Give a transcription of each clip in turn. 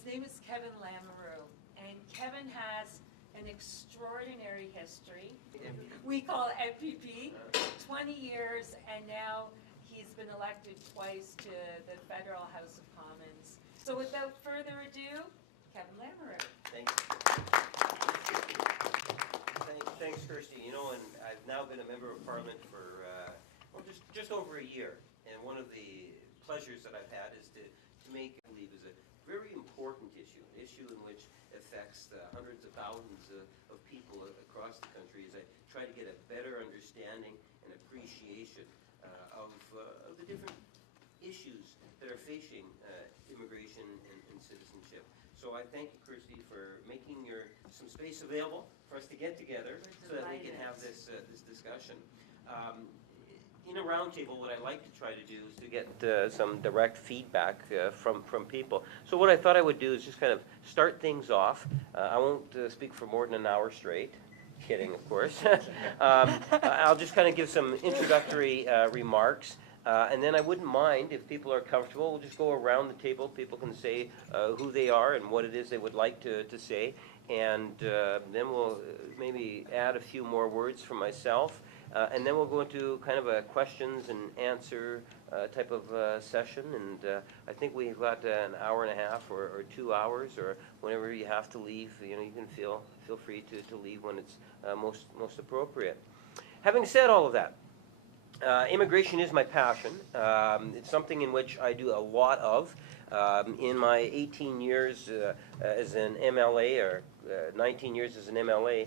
His name is Kevin Lamoreaux, and Kevin has an extraordinary history. We call it MPP, 20 years, and now he's been elected twice to the Federal House of Commons. So without further ado, Kevin Lamoreaux. Thanks. Thanks, Kirsty. You know, and I've now been a member of Parliament for well, just over a year. And one of the pleasures that I've had is to make, I believe, is a very important issue, an issue in which affects hundreds of thousands of people across the country, as I try to get a better understanding and appreciation of the different issues that are facing immigration and citizenship. So I thank you, Kirsty, for making some space available for us to get together so that we can have this discussion. In a roundtable, what I like to try to do is to get some direct feedback from people. So what I thought I would do is just kind of start things off. I won't speak for more than an hour straight. Kidding, of course. I'll just kind of give some introductory remarks. And then I wouldn't mind if people are comfortable. We'll just go around the table. People can say who they are and what it is they would like to say. And then we'll maybe add a few more words from myself. And then we'll go into kind of a questions and answer type of session. And I think we've got an hour and a half or 2 hours, or whenever you have to leave, you know, you can feel free to leave when it's most appropriate. Having said all of that, immigration is my passion. It's something in which I do a lot of. In my 18 years as an MLA, or 19 years as an MLA,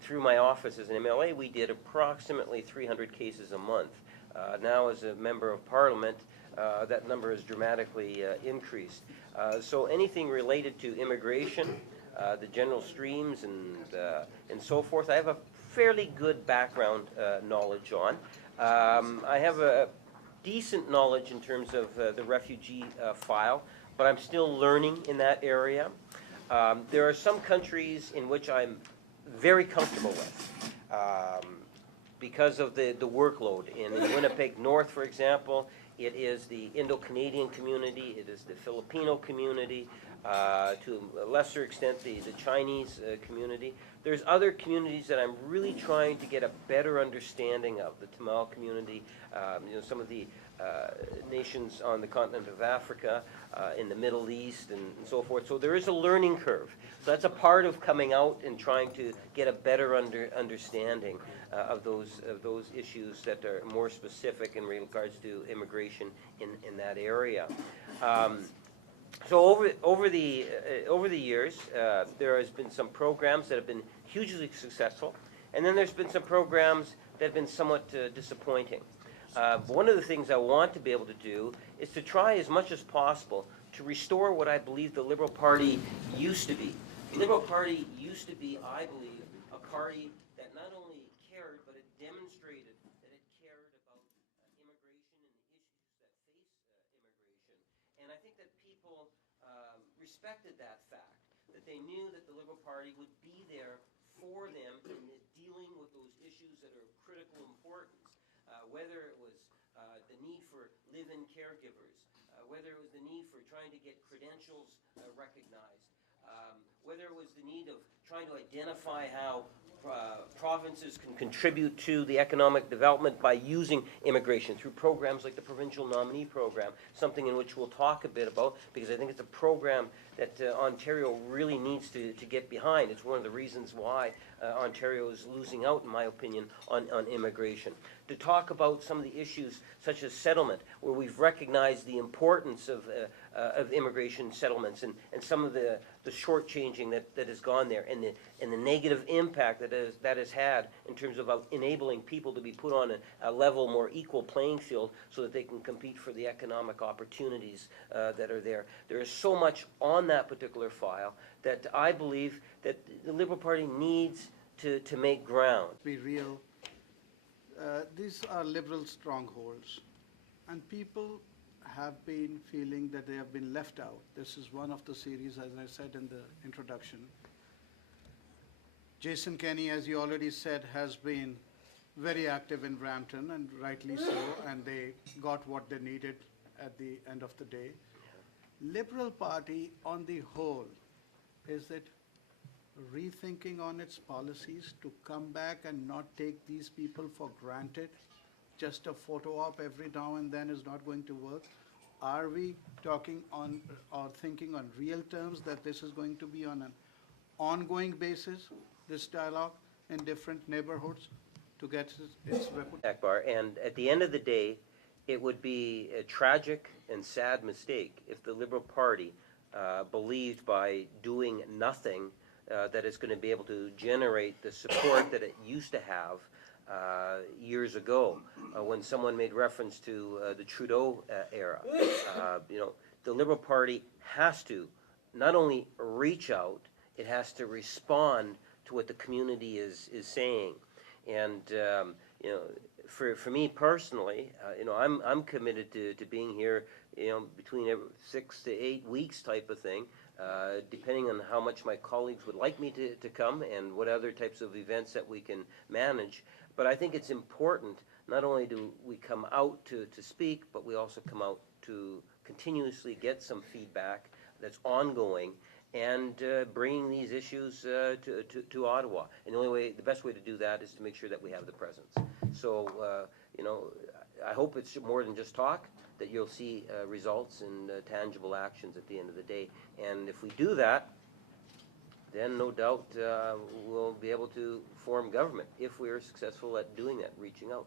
through my office as an MLA, we did approximately 300 cases a month. Now, as a member of Parliament, that number has dramatically increased. So anything related to immigration, the general streams and so forth, I have a fairly good background knowledge on. I have a decent knowledge in terms of the refugee file, but I'm still learning in that area. There are some countries in which I'm very comfortable with because of the workload. In Winnipeg North, for example, it is the Indo-Canadian community, it is the Filipino community, to a lesser extent the Chinese community. There's other communities that I'm really trying to get a better understanding of, the Tamil community, you know, some of the nations on the continent of Africa, in the Middle East, and so forth. So there is a learning curve. So that's a part of coming out and trying to get a better understanding of those issues that are more specific in regards to immigration in that area. So over the years, there has been some programs that have been hugely successful, and then there's been some programs that have been somewhat disappointing. One of the things I want to be able to do is to try as much as possible to restore what I believe the Liberal Party used to be. The Liberal Party used to be, I believe, a party that not only cared, but it demonstrated that it cared about immigration and the issues that face immigration. And I think that people respected that fact, that they knew that the Liberal Party would be there for them in dealing with those issues that are of critical importance, whether it was the need for live-in caregivers, whether it was the need for trying to get credentials recognized, whether it was the need of trying to identify how provinces can contribute to the economic development by using immigration through programs like the Provincial Nominee Program, something in which we'll talk a bit about, because I think it's a program that Ontario really needs to get behind. It's one of the reasons why Ontario is losing out, in my opinion, on immigration. To talk about some of the issues such as settlement, where we've recognized the importance of immigration settlements and some of the shortchanging that has gone there, and the negative impact that has had in terms of enabling people to be put on a level, more equal playing field so that they can compete for the economic opportunities that are there. There is so much on that particular file that I believe that the Liberal Party needs to make ground. Be real. These are Liberal strongholds, and people have been feeling that they have been left out. This is one of the series, as I said in the introduction. Jason Kenney, as you already said, has been very active in Brampton, and rightly so, and they got what they needed at the end of the day. Liberal Party on the whole, is it rethinking on its policies to come back and not take these people for granted? Just a photo op every now and then is not going to work? Are we talking on or thinking on real terms that this is going to be on an ongoing basis, this dialogue in different neighborhoods to get its reputation? Akbar, and at the end of the day, it would be a tragic and sad mistake if the Liberal Party believed by doing nothing that it's going to be able to generate the support that it used to have years ago, when someone made reference to the Trudeau era. The Liberal Party has to not only reach out, it has to respond to what the community is saying. And for me personally, I'm committed to being here, between 6 to 8 weeks type of thing, depending on how much my colleagues would like me to come and what other types of events that we can manage. But I think it's important, not only do we come out to speak, but we also come out to continuously get some feedback that's ongoing and bringing these issues to Ottawa. And the best way to do that is to make sure that we have the presence. So, I hope it's more than just talk, that you'll see results and tangible actions at the end of the day. And if we do that, then no doubt we'll be able to form government if we are successful at doing that, reaching out.